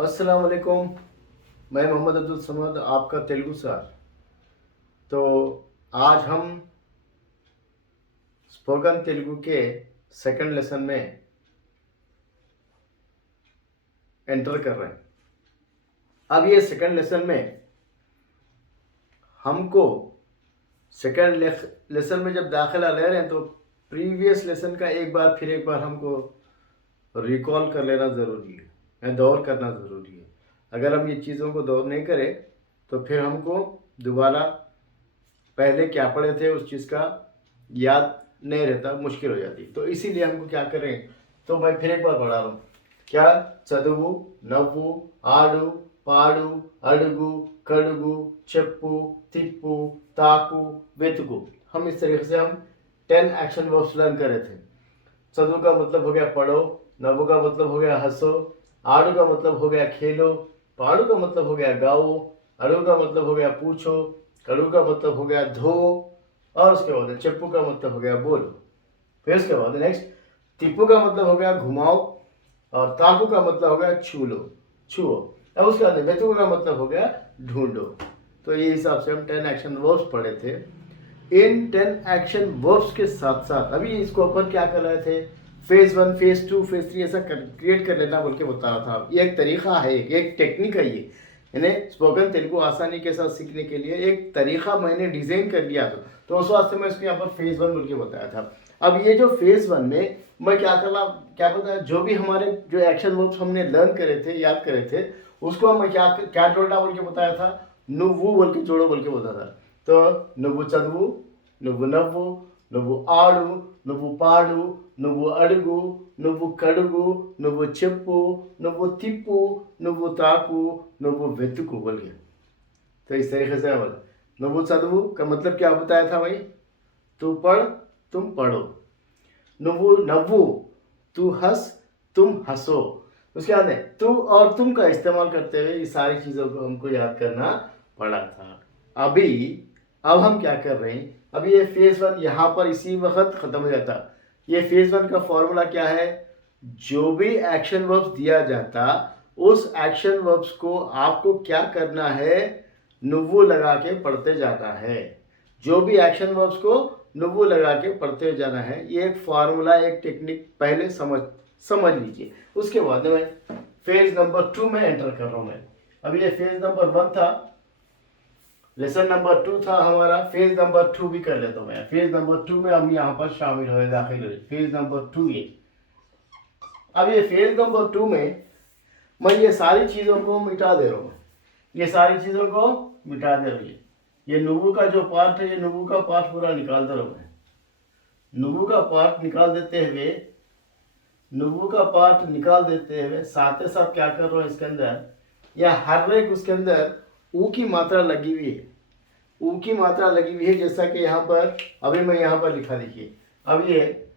अस्सलाम वालेकुम। मैं मोहम्मद अब्दुल समद, आपका तेलुगु सर। तो आज हम स्पोकन तेलुगु के सेकंड लेसन में एंटर कर रहे हैं। अब ये सेकंड लेसन में हमको सेकंड लेसन में जब दाखिला ले रहे हैं तो प्रीवियस लेसन का एक बार हमको रिकॉल कर लेना ज़रूरी है, या दौर करना ज़रूरी है। अगर हम ये चीज़ों को दौर नहीं करें तो फिर हमको दोबारा पहले क्या पढ़े थे उस चीज़ का याद नहीं रहता, मुश्किल हो जाती। तो इसीलिए हमको क्या करें, तो मैं फिर एक बार पढ़ा रहा हूँ। क्या? चदुवु, नव्वु, आडु, पाडु, अडुगु, कड़ुगु, चप्पू, तिप्पू, ताकू, वेतुकु। हम इस तरीके से हम 10 एक्शन वर्ब्स लर्न करे थे। चदु का मतलब हो गया पढ़ो, नव्वु का मतलब हो गया हंसो, आडू का मतलब हो गया खेलो, पाड़ू का मतलब हो गया गाओ, अड़ू का मतलब हो गया पूछो, कड़ू का मतलब हो गया धो, और उसके बाद चप्पू का मतलब हो गया बोलो। फिर उसके बाद नेक्स्ट टिप्पू का मतलब हो गया घुमाओ, और ताकू का मतलब हो गया छुओ। अब उसके बाद बेतुकू का मतलब हो गया ढूंढो। तो ये हिसाब से हम 10 एक्शन वर्ब्स पढ़े थे। इन 10 एक्शन वर्ब्स के साथ साथ अभी इसको अपन क्या कर रहे थे, फेज 1, फेज 2, फेज 3 ऐसा क्रिएट कर लेना बोल के बता रहा था। ये एक तरीका है, एक टेक्निक है ये। यानी स्पोकन तेलुगु आसानी के साथ सीखने के लिए एक तरीका मैंने डिजाइन कर लिया था। तो उस वास्ते मैं इसको यहाँ पर फेज 1 बोल के बताया था। अब ये जो फेज 1 में मैं क्या करना, क्या बताया, जो भी हमारे जो एक्शन वर्ब्स हमने लर्न करे थे, याद करे थे, उसको मैं क्या क्या जोड़ना बोल के बताया था, नुव्वु बोल के जोड़ो बोल के बताया था। तो नुव्वु चदवु, नुव्वु नव्वु, नुव्वु आडु, नुव्वु पाडु, नुव्वु अडुगु, नुव्वु कड़ुगु, नुव्वु चप्पू, नुव्वु तिप्पू, नुव्वु ताकू, नुव्वु वेतुकु बोल गया। तो इस तरीके से बोला। नुव्वु चदवु का मतलब क्या बताया था भाई, तू पढ़, तुम पढ़ो। नुव्वु नव्वु, तू हंस, तुम हंसो। उसके बाद में तू और तुम का इस्तेमाल करते हुए ये सारी चीज़ों को हमको याद करना पड़ा था। अब हम क्या कर रहे हैं, अभी ये फेज 1 यहाँ पर इसी वक्त खत्म हो जाता। ये फेज 1 का फॉर्मूला क्या है, जो भी एक्शन वर्ब्स दिया जाता उस एक्शन वर्ब्स को आपको क्या करना है, नुव्वु लगा के पढ़ते जाना है। जो भी एक्शन वर्ब्स को नुव्वु लगा के पढ़ते जाना है। ये एक फार्मूला, एक टेक्निक पहले समझ लीजिए। उसके बाद में फेज नंबर 2 में एंटर कर रहा हूं मैं। अभी ये फेज नंबर 1 था, लेसन नंबर 2 था हमारा, फेज नंबर 2 भी कर लेता हूं मैं। फेज नंबर 2 में हम यहाँ पर शामिल हुए, दाखिल हुए। फेज नंबर 2 ये। अब ये फेज नंबर 2 में मैं ये सारी चीज़ों को मिटा दे रहा हूँ। ये सारी चीज़ों को मिटा दे रहा हूँ। ये नुव्वु का जो पार्ट है, ये नुव्वु का पार्ट पूरा निकाल दे रहा हूँ मैं। नुव्वु का पार्ट निकाल देते हुए, नुव्वु का पार्ट निकाल देते हुए साथ ही साथ क्या कर रहा हूँ, इसके अंदर या हर एक उसके अंदर ऊ की मात्रा लगी हुई है। ऊ की मात्रा लगी हुई है, जैसा कि यहाँ पर अभी मैं यहाँ पर लिखा, देखिए। अब ये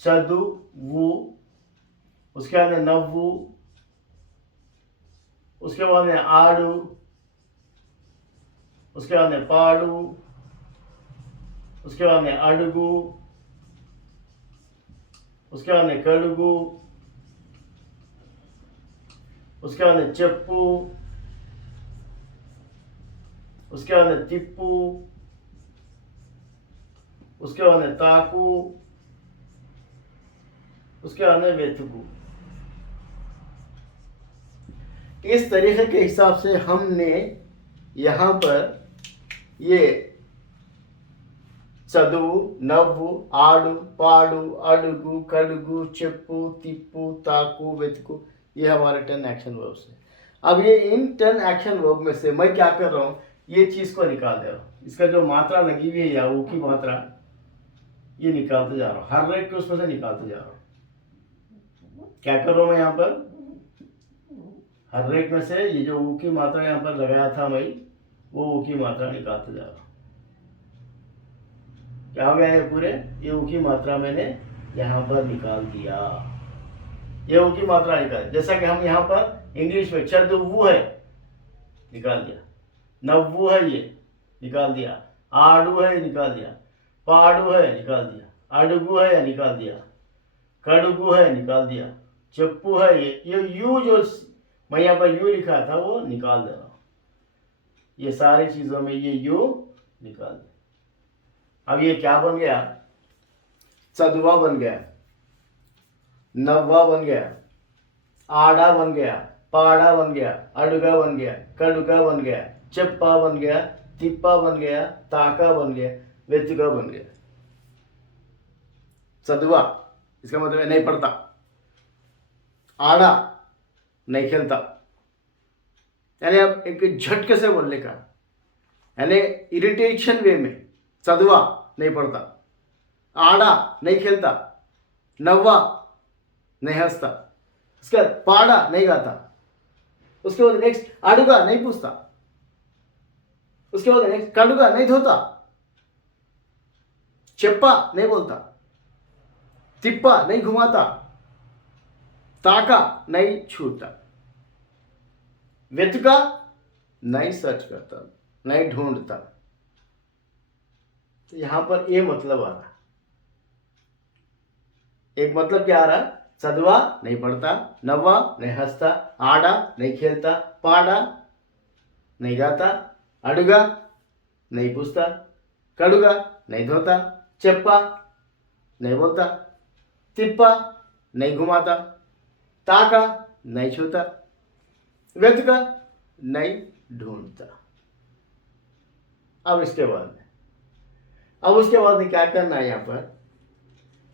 चदु वु, उसके बाद में नव्वु, उसके बाद में आडू, उसके बाद में पाडू, उसके बाद में अडुगु, उसके बाद में कड़ुगु, उसके बाद में चप्पू, उसके बाद में तिप्पू, उसके बाद में ताकू, उसके बाद में वेतुकु। इस तरीके के हिसाब से हमने यहाँ पर ये चदुवु, नव्वु, आडू, पाडू, अडुगु, कड़ुगु, चप्पू, तिप्पू, ताकू, वेतुकु, ये हमारे 10 एक्शन वर्ब्स हैं। अब ये इन 10 एक्शन वर्ब में से मैं क्या कर रहा हूँ, ये चीज़ को निकाल दे रहा हूँ। इसका जो मात्रा लगी हुई है या वो की मात्रा, ये निकालते जा रहा हूँ। हर एक को उसमें से निकालते जा रहा हूँ। क्या कर रहा हूँ मैं यहाँ पर, हर एक में से ये जो ऊ की मात्रा यहाँ पर लगाया था मैं, वो ऊ की मात्रा निकालते जा रहा हूँ। क्या हो गया है, पूरे ये ऊ की मात्रा मैंने यहाँ पर निकाल दिया। ये ऊ की मात्रा निकाल, जैसा कि हम यहाँ पर इंग्लिश में चदुवु है, निकाल दिया। नव्वु है, ये निकाल दिया। आडू है, निकाल दिया। पाडू है, निकाल दिया। अडुगु है, निकाल दिया। कड़ुगु है, निकाल दिया। चप्पू है ये यू जो मैं यहाँ पर यू लिखा था वो निकाल दे रहा हूँ, ये सारी चीजों में ये यू निकाल दे। अब ये क्या बन गया, चदवा बन गया, नव्वा बन गया, आड़ा बन गया, पाड़ा बन गया, अडगा बन गया, कड़गा बन गया, चप्पा बन गया, तिप्पा बन गया, ताका बन गया, वेतुका बन गया। चदवा इसका मतलब नहीं पढ़ता, आड़ा नहीं खेलता, यानी अब एक झटके से बोलने का, यानी इरिटेशन वे में। चदवा नहीं पढ़ता, आड़ा नहीं खेलता, नव्वा नहीं हंसता, उसके बाद पाड़ा नहीं गाता, उसके बाद नेक्स्ट अडुगा नहीं पूछता, उसके बाद नेक्स्ट कड़ुगा नहीं धोता, चप्पा नहीं बोलता, तिप्पा नहीं घुमाता, ताका नहीं छूता, वेतुका नहीं सर्च करता, नहीं ढूंढता। तो यहां पर ये मतलब आ रहा, एक मतलब क्या आ रहा, चदवा नहीं पढ़ता, नव्वा नहीं हंसता, आड़ा नहीं खेलता, पाड़ा नहीं गाता, अडुगा नहीं पूछता, कड़ुगा नहीं धोता, चप्पा नहीं बोलता, तिप्पा नहीं घुमाता, ताका नहीं छूता, वेतुका नहीं ढूंढता। अब उसके बाद में क्या करना है, यहाँ पर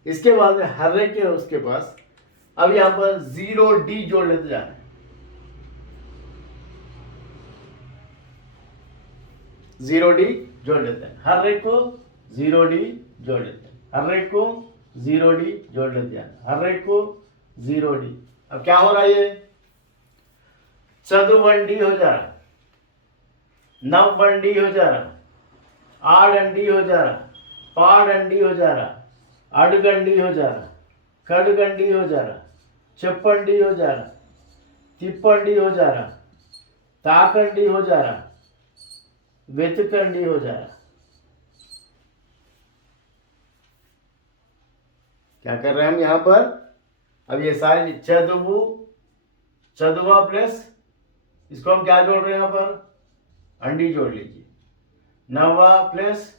इसके बाद में हर एक के उसके पास अब यहाँ पर 0D जोड़ लेते जाना है, 0D जोड़ लेते हैं, हर एक को 0D जोड़ लेते हैं, हर एक को 0D जोड़ लेते हैं, हर एक को 0D। अब क्या हो रहा है, ये चदुवंडी हो जा रहा, नववंडी हो जा रहा, आडंडी हो जा रहा, पाडंडी हो जा रहा, अडगंडी हो जा रहा, कड़गंडी हो जा रहा, चप्पंडी हो जा रहा, तिप्पंडी हो जा रहा, ताकंडी हो जा रहा, वेतकंडी हो जा रहा। क्या कर रहे हैं हम यहां पर, अब ये सारे चदुवु, चदुवा प्लस इसको हम क्या जोड़ रहे हैं, यहां पर अंडी जोड़ लीजिए, नवा प्लस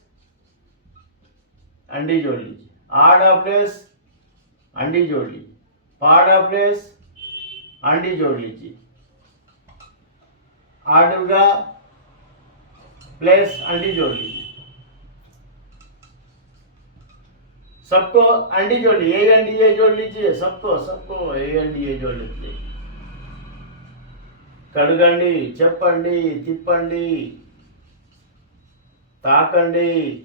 अंडी जोड़ लीजिए, आड़ा प्लस अंडी जोड़ लीजिए, पाड़ा प्लस अंडी जोड़ लीजिए, आडुगा प्लस अंडी जोड़ लीजिए, सबको अंडी जोड़ लीजिए, ए अंडी ए जोड़ लीजिए, सबको ए अंडी ए जोड़ लीजिए, कड़गंडी, चप्पंडी, तिप्पंडी, ताकंडी,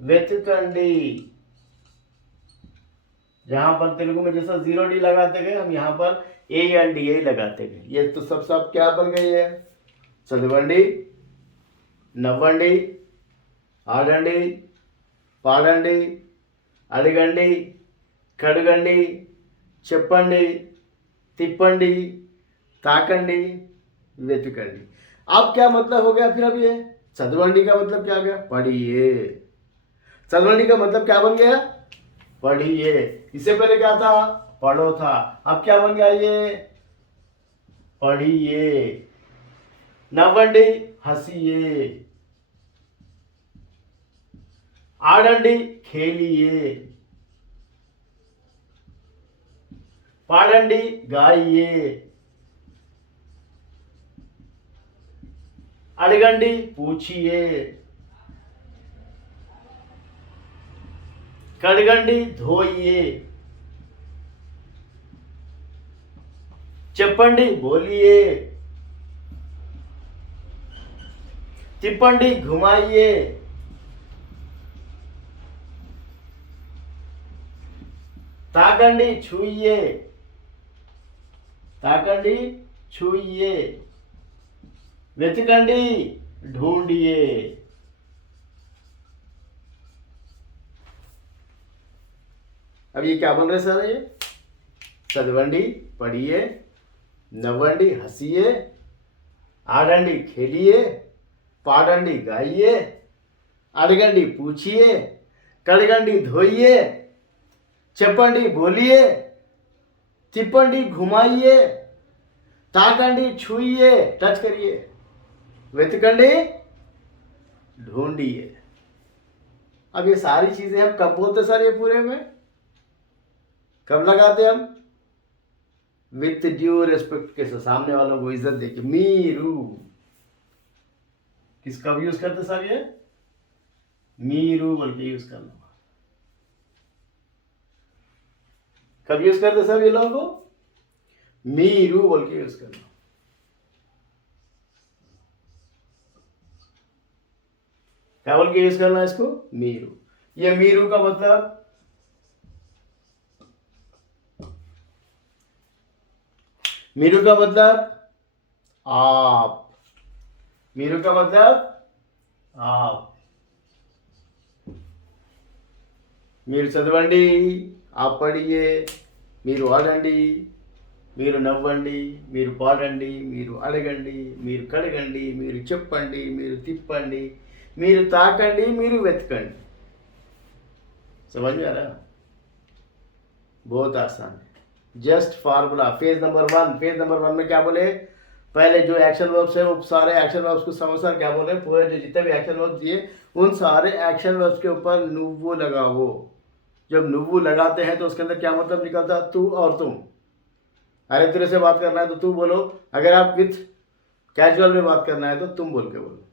वेतकंडी। जहां पर तेलुगु में जैसा 0D लगाते गए, हम यहाँ पर ANDA लगाते गए। ये तो सब क्या बन गई है, चदवंडी, नववंडी, आडंडी, पाडंडी, अडगंडी, खड़गंडी, चप्पंडी, तिप्पंडी, ताकंडी, वेतुकंडी। अब क्या मतलब हो गया फिर, अब ये चदवंडी का मतलब क्या हो गया, पढ़िए। चदवंडी का मतलब क्या बन गया, पढ़िए। इससे पहले क्या था, पढ़ो था, अब क्या बन गया, ये पढ़िए। नववंडी हंसिए, आडंडी खेलिए, पाडंडी गाइए, अडगंडी पूछिए, कड़गंडी धोइए, चप्पंडी बोलिए, तिप्पंडी घुमाइए, ताकंडी छुइए, ताकंडी छुइए, वेतकंडी ढूंढिए। अब ये क्या बन रहे सर, ये चदवंडी पढ़िए, नववंडी हंसिए, आडंडी खेलिए, पाडंडी गाइए, अडगंडी पूछिए, कड़गंडी धोइए, చెప్పండి बोलिए, तिप्पंडी घुमाइए, ताकंडी छुइए टच करिए, वेतकंडी ढूंढिए। अब ये सारी चीजें हम कब बोलते सर? ये पूरे में कब लगाते हम? विथ ड्यू रेस्पेक्ट के साथ, सामने वालों को इज्जत देके। मीरू किस कब यूज करते सर? ये मीरू बोल के यूज करना। कब यूज करते सर ये लोगों को? मीरू बोल के यूज करना। क्या बोल के यूज करना इसको? मीरू। ये मीरू का मतलब आप। मीरू का मतलब आप। మీరు చదవండి, आप पढ़िए, మీరు ఆడండి, మీరు నవ్వండి, మీరు పాడండి, మీరు అడగండి, మీరు కడగండి, మీరు చెప్పండి, మీరు తిప్పండి, మీరు తాకండి, మీరు వెతకండి। समझ में आ रहा? बहुत आसान है, जस्ट फार्मूला। फेज नंबर 1 में क्या बोले? पहले जो एक्शन वर्ब्स है वो सारे एक्शन वर्ब्स को समझकर क्या बोले? पूरे जो जितने भी एक्शन वर्ब्स दिए उन सारे एक्शन वर्ब्स के ऊपर नुव्वु लगाओ। जब नुव्वु लगाते हैं तो उसके अंदर क्या मतलब निकलता है? तू और तुम। अरे तेरे से बात करना है तो तू बोलो, अगर आप विथ कैजुअल में बात करना है तो तुम बोल के बोलो।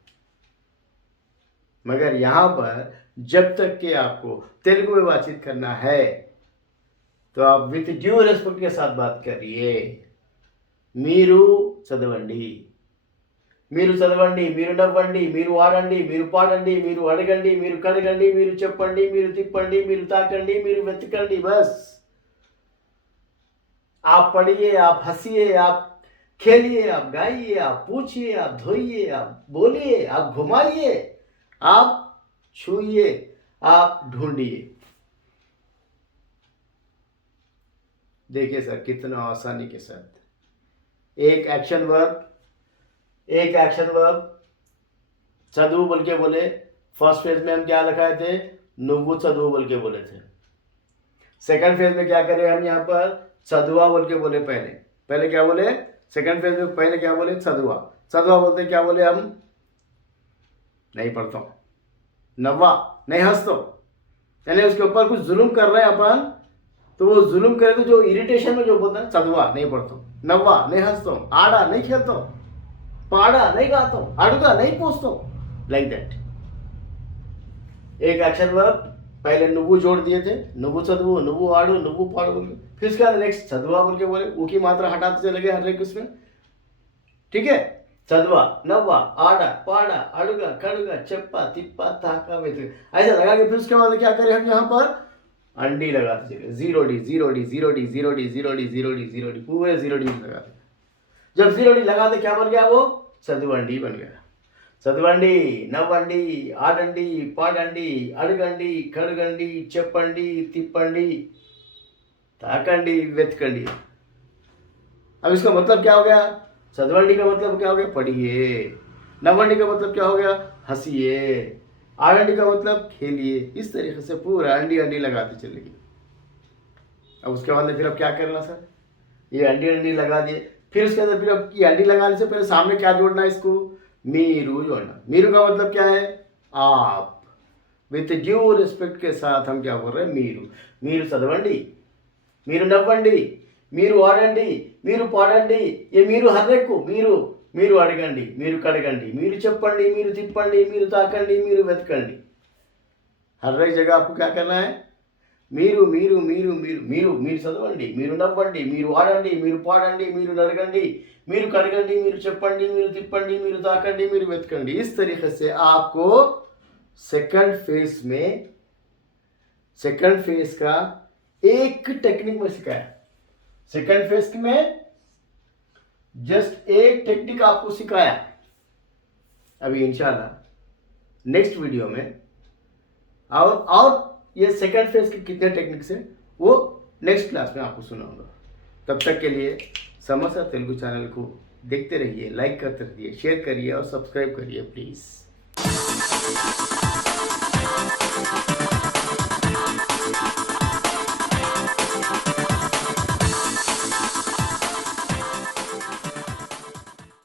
मगर यहां पर जब तक कि आपको तेलुगु में बातचीत करना है तो आप विथ ड्यू रेस्पेक्ट के साथ बात करिए। मीरू చదవండి, మీరు చదవండి, మీరు నవ్వండి, మీరు ఆడండి, మీరు పాడండి, మీరు అడగండి, మీరు కడగండి, మీరు చెప్పండి, మీరు తిప్పండి, మీరు తాకండి, మీరు వెతకండి। बस आप पढ़िए, आप हंसिए, आप खेलिए, आप गाइए, आप पूछिए, आप धोइए, आप बोलिए, आप घुमाइए, आप छुइए, आप ढूंढिए। देखिए सर कितना आसानी के साथ एक एक्शन वर्ब चदू बोल के बोले। फर्स्ट फेज में हम क्या लिखाए थे? नुव्वु चदू बोल के बोले थे। सेकंड फेज में क्या करें हम? यहाँ पर चदुआ बोल के बोले। पहले क्या बोले? सेकंड फेज में पहले क्या बोले? चदुआ बोलते क्या बोले हम? नहीं पढ़ता हूँ, नव्वा नहीं हंसता, यानी उसके ऊपर कुछ जुल्म कर रहे हैं अपन, तो वो जुल्म करे तो जो इरिटेशन में जो बोलते हैं चदुआ नहीं पढ़ता हूँ, नव्वा नहीं हंसता हूँ, आड़ा नहीं खेलता हूँ, पाड़ा नहीं गाता हूँ, अड़गा नहीं पूछता हूँ, लाइक दैट। एक एक्शन वर्ब पहले नुव्वु जोड़ दिए थे, नुव्वु चदवु, नुव्वु आड़ू, नुव्वु पाड़ू बोल के, फिर उसके बाद नेक्स्ट चदवा बोल के बोले। ऊ की मात्रा हटाते चले गए हर एक उसमें, ठीक है? चदवा, नव्वा, आड़ा, पाड़ा, अड़गा, कड़गा, चप्पा, तिप्पा, ताका, वेतका, ऐसा लगा के फिर उसके बाद क्या करें हम? यहाँ पर अंडी लगाते चले, 0D, 0D, 0D, 0D, 0D, 0D, 0D, पूरे 0D लगाते। जब 0D लगाते क्या बन गया? वो चदवंडी बन गया। చదవండి, నవ్వండి, ఆడండి, పాడండి, అడగండి, కడగండి, చెప్పండి, తిప్పండి, ताकंडी, वेतकंडी। अब इसका मतलब क्या हो गया? चदवंडी का मतलब क्या हो गया? पढ़िए। नवंडी का मतलब क्या हो गया? हंसिए। आडंडी का मतलब खेलिए। इस तरीके से पूरा अंडी अंडी लगाते चलेंगे। अब उसके बाद फिर अब क्या करना सर? ये अंडी अंडी लगा दिए, फिर उसके अंदर फिर अब ये अंडी लगाने से पहले सामने क्या जोड़ना है? इसको मीरू जोड़ना। मीरू का मतलब क्या है? आप। विथ ड्यू रिस्पेक्ट के साथ हम क्या बोल रहे हैं? मीरू। मीरू चदवंडी, मीरू नव्वंडी, मीरू आडंडी, मीरू पाडंडी, ये मीरू हर एक को मीरू, मीरू अडगंडी, मीरू कड़गंडी, मीरू चप्पंडी, मीरू तिप्पंडी, मीरू ताकंडी, मीरू वेतकंडी। हर एक जगह आपको क्या करना है? मीरू मीरू मीरू मीरू मीरू मीरू चदवंडी, मीरू नव्वंडी, मीरू आडंडी, मीरू पाडंडी, मीरू नडगंडी, मीरू कड़गंडी, मीरू चप्पंडी, मीरू तिप्पंडी, मीरू ताकंडी, मीरू वेतकंडी। इस तरीके से आपको सेकंड फेज का एक टेक्निक में सिखाया। सेकंड फेज में जस्ट एक टेक्निक आपको सिखाया। अभी इंशाल्लाह नेक्स्ट वीडियो में और ये सेकंड फेज के कितने टेक्निक्स हैं वो नेक्स्ट क्लास में आपको सुनाऊंगा। तब तक के लिए समोसा तेलुगु चैनल को देखते रहिए, लाइक करते रहिए, शेयर करिए और सब्सक्राइब करिए प्लीज़।